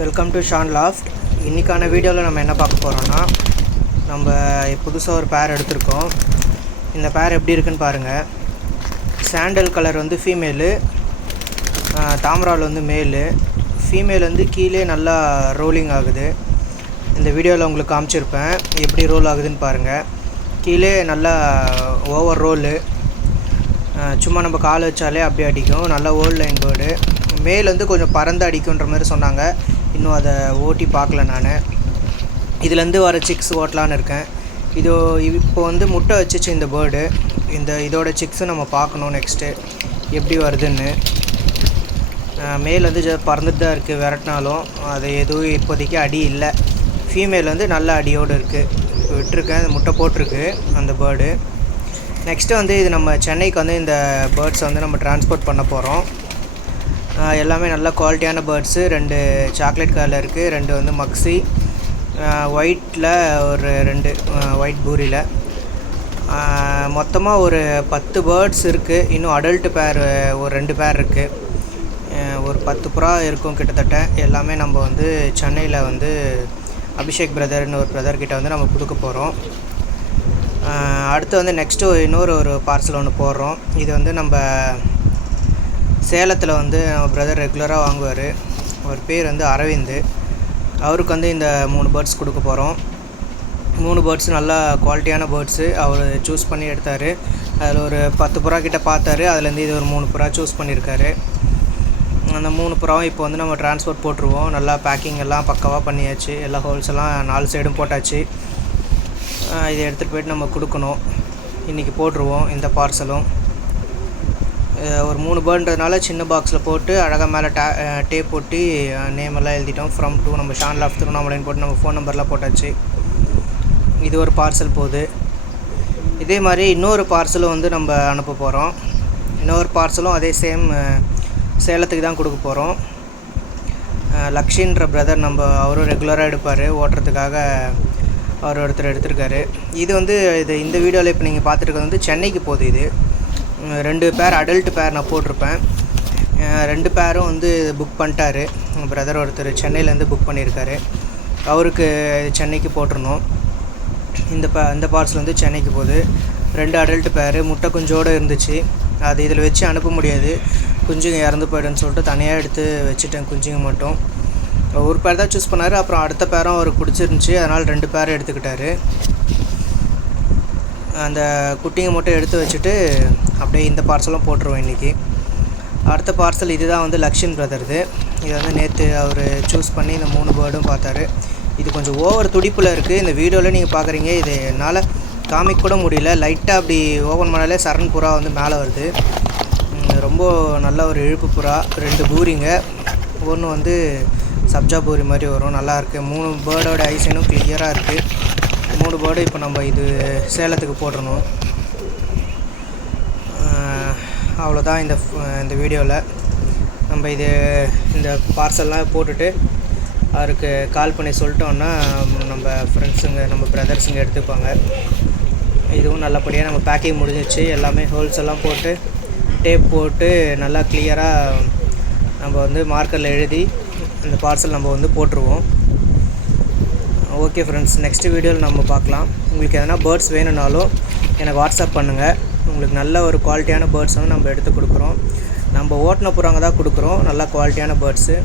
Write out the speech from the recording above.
Welcome to Shawn loft. இன்றைக்கான வீடியோவில் நம்ம என்ன பார்க்க போகிறோன்னா, நம்ம புதுசாக ஒரு பேர் எடுத்திருக்கோம். இந்த பேர் எப்படி இருக்குன்னு பாருங்கள். சாண்டல் கலர் வந்து ஃபீமேலு, தாமரால் வந்து மேலு. ஃபீமேல் வந்து கீழே நல்லா ரோலிங் ஆகுது. இந்த வீடியோவில் உங்களுக்கு காமிச்சிருப்பேன் எப்படி ரோல் ஆகுதுன்னு பாருங்கள். கீழே நல்லா ஓவர் ரோலு, சும்மா நம்ம கால் வச்சாலே அப்படியே அடிக்கும். நல்லா ஓல்ட் லைன் பேர்டு. மேல் வந்து கொஞ்சம் பறந்து அடிக்குன்ற மாதிரி சொன்னாங்க. இன்னும் அதை ஓட்டி பார்க்கல நான். இதுலேருந்து வர சிக்ஸ் ஓட்டலான்னு இருக்கேன். இப்போ வந்து முட்டை வச்சிச்சு இந்த பேர்டு. இதோட சிக்ஸு நம்ம பார்க்கணும் நெக்ஸ்ட்டு எப்படி வருதுன்னு. மேல் வந்து பறந்துட்டு தான் இருக்குது. விரட்டினாலும் அது எதுவும் இப்போதைக்கு அடி இல்லை. ஃபீமேல் வந்து நல்ல அடியோடு இருக்குது. இப்போ விட்டுருக்கேன், முட்டை போட்டிருக்கு அந்த பேர்டு. நெக்ஸ்ட்டு வந்து இது நம்ம சென்னைக்கு வந்து இந்த பேர்ட்ஸை வந்து நம்ம ட்ரான்ஸ்போர்ட் பண்ண போகிறோம். எல்லாமே நல்ல குவாலிட்டியான பேர்ட்ஸு. 2 சாக்லேட் கலரில் இருக்குது, 2 வந்து மக்ஸி, ஒயிட்டில் ஒரு 2 ஒயிட் பூரியில். மொத்தமாக ஒரு 10 பேர்ட்ஸ் இருக்குது. இன்னும் அடல்ட்டு பேர் ஒரு 2 பேர் இருக்குது. ஒரு 10 புறா இருக்கும் கிட்டத்தட்ட. எல்லாமே நம்ம வந்து சென்னையில் வந்து அபிஷேக் பிரதர்னு ஒரு பிரதர்கிட்ட வந்து நம்ம கொடுக்க போகிறோம். அடுத்து வந்து நெக்ஸ்ட்டு இன்னொரு பார்சல் ஒன்று போடுறோம். இது வந்து நம்ம சேலத்தில் வந்து நம்ம பிரதர் ரெகுலராக வாங்குவார். அவர் பேர் வந்து அரவிந்த். அவருக்கு வந்து இந்த 3 பேர்ட்ஸ் கொடுக்க போகிறோம். 3 பேர்ட்ஸ் நல்லா குவாலிட்டியான பேர்ட்ஸு. அவர் சூஸ் பண்ணி எடுத்தார். அதில் ஒரு 10 புறா கிட்ட பார்த்தாரு. அதுலேருந்து இது ஒரு 3 புறா சூஸ் பண்ணியிருக்காரு. அந்த 3 புறாவும் இப்போ வந்து நம்ம ட்ரான்ஸ்போர்ட் போட்டுருவோம். நல்லா பேக்கிங் எல்லாம் பக்காவாக பண்ணியாச்சு. எல்லா ஹோல்ஸ் எல்லாம் 4 சைடும் போட்டாச்சு. இதை எடுத்துகிட்டு போய்ட்டு நம்ம கொடுக்கணும். இன்றைக்கி போட்டுருவோம் இந்த பார்சலும். ஒரு 3 பேர்ன்றதுனால சின்ன பாக்ஸில் போட்டு அழகாக மேலே டேப் போட்டு நேமெல்லாம் எழுதிட்டோம். ஃப்ரம் டூ நம்ம ஷான் லாஃப்ட் திருவண்ணாமலைன்னு போட்டு நம்ம ஃபோன் நம்பர்லாம் போட்டாச்சு. இது ஒரு பார்சல் போகுது. இதே மாதிரி இன்னொரு பார்சலும் வந்து நம்ம அனுப்ப போகிறோம். இன்னொரு பார்சலும் அதே சேம் சேலத்துக்கு தான் கொடுக்க போகிறோம். லக்ஷின்ற பிரதர் அவரும் ரெகுலராக எடுப்பார். ஓட்டுறதுக்காக அவர் ஒருத்தர் எடுத்திருக்காரு. இது வந்து இந்த வீடியோவில் இப்போ நீங்கள் பார்த்துருக்கிறது வந்து சென்னைக்கு போகுது. இது 2 பேர் அடல்ட் பேர் நான் போட்டிருப்பேன். 2 பேரும் வந்து புக் பண்ணிட்டாரு. பிரதர் ஒருத்தர் சென்னையிலேருந்து புக் பண்ணியிருக்காரு. அவருக்கு சென்னைக்கு போட்டுருணும். இந்த பார்சல் வந்து சென்னைக்கு போகுது. 2 அடல்ட் பேர் முட்டை குஞ்சோடு இருந்துச்சு. அது இதில் வச்சு அனுப்ப முடியாது, குஞ்சுங்க இறந்து போய்டுன்னு சொல்லிட்டு தனியாக எடுத்து வச்சுட்டேன். குஞ்சுங்க மட்டும் ஒரு பேர் தான் சூஸ் பண்ணார். அப்புறம் அடுத்த பேரும் அவருக்கு பிடிச்சிருந்துச்சி, அதனால் 2 பேர் எடுத்துக்கிட்டாரு. அந்த குட்டிங்க மட்டும் எடுத்து வச்சுட்டு அப்படியே இந்த பார்சலும் போட்டுருவோம் இன்றைக்கி. அடுத்த பார்சல் இது தான் வந்து லக்ஷன் பிரதர்து. இது வந்து நேற்று அவர் சூஸ் பண்ணி இந்த 3 பேர்டும் பார்த்தாரு. இது கொஞ்சம் ஓவர் துடிப்பில் இருக்குது. இந்த வீடியோவில் நீங்கள் பார்க்குறீங்க. இது என்னால் காமிக்க கூட முடியல. லைட்டாக அப்படி ஓப்பன் பண்ணாலே சரண் புறா வந்து மேலே வருது. ரொம்ப நல்ல ஒரு இழுப்பு புறா. 2 பூரிங்க, ஒன்று வந்து சப்ஜா பூரி மாதிரி வரும். நல்லாயிருக்கு. 3 பேர்டோட ஐசனும் கிளியராக இருக்குது. 3 பேர்டு இப்போ நம்ம இது சேலத்துக்கு போட்டுடணும். அவ்வளோதான் இந்த வீடியோவில். நம்ம இந்த பார்சல்லாம் போட்டுட்டு அவருக்கு கால் பண்ணி சொல்லிட்டோன்னா நம்ம ஃப்ரெண்ட்ஸுங்க நம்ம பிரதர்ஸுங்க எடுத்துப்பாங்க. இதுவும் நல்லபடியாக நம்ம பேக்கிங் முடிஞ்சிச்சு. எல்லாமே ஹோல்ஸ் எல்லாம் போட்டு டேப் போட்டு நல்லா கிளியராக நம்ம வந்து மார்க்கரில் எழுதி இந்த பார்சல் நம்ம வந்து போட்டுருவோம். ஓகே ஃப்ரெண்ட்ஸ், நெக்ஸ்ட் வீடியோவில் நம்ம பார்க்கலாம். உங்களுக்கு எதனா பேர்ட்ஸ் வேணும்னாலும் எனக்கு வாட்ஸ்அப் பண்ணுங்கள். உங்களுக்கு நல்ல ஒரு குவாலிட்டியான பேர்ட்ஸ் வந்து நம்ம எடுத்து கொடுக்குறோம். நம்ம ஓட்டின புறாங்க தான் கொடுக்குறோம். நல்ல குவாலிட்டியான பேர்ட்ஸு.